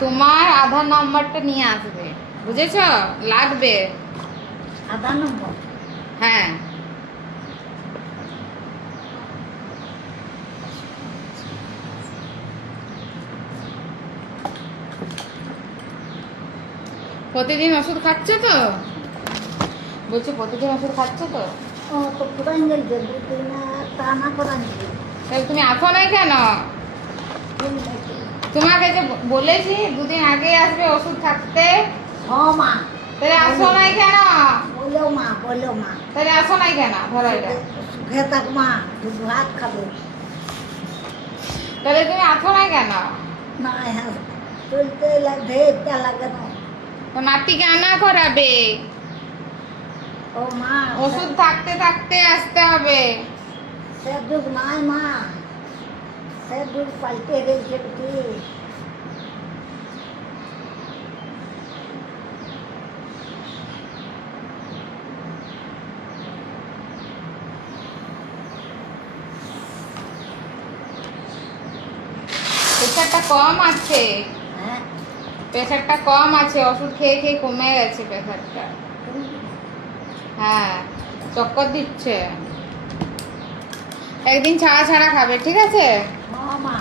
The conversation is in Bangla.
তোমার আধার নাম্বারটা নিয়ে আসবে, বুঝেছো? লাগবে আধার নম্বর। হ্যাঁ। প্রতিদিন ওষুধ খাচ্ছ তো? বলছি প্রতিদিন ওষুধ খাচ্ছ তো? ও তো পুরান গেলছে, দুদিন টানা করান তাহলে তুমি আসো নাই কেন? তোমাকে যে বলেছি দুদিন আগে আসবে ওষুধ থাকতে। ও মা, তাহলে আসো নাই কেন? বলো মা, বলো মা। তাহলে আসো নাই কেন? ধরো এটা। সুখে থাক মা, শুধু ভাত খাবে। তাহলে তুমি আসো নাই কেন? না হ্যাঁ, চলতে লাগে, এটা লাগে না। তো নাতিকে আনা করাবে। ও মা, ওষুধ থাকতে থাকতে আসতে হবে। সে যুগ নাই মা, সে যুগ পাল্টে গেছে কি। প্রেশারটা কম আছে, হ্যাঁ, প্রেশারটা কম আছে, ওষুধ খেয়ে খেয়ে কমে গেছে প্রেশারটা। হ্যাঁ, চক্কর দিচ্ছে। একদিন ছাড়া ছাড়া খাবে, ঠিক আছে? ও মা।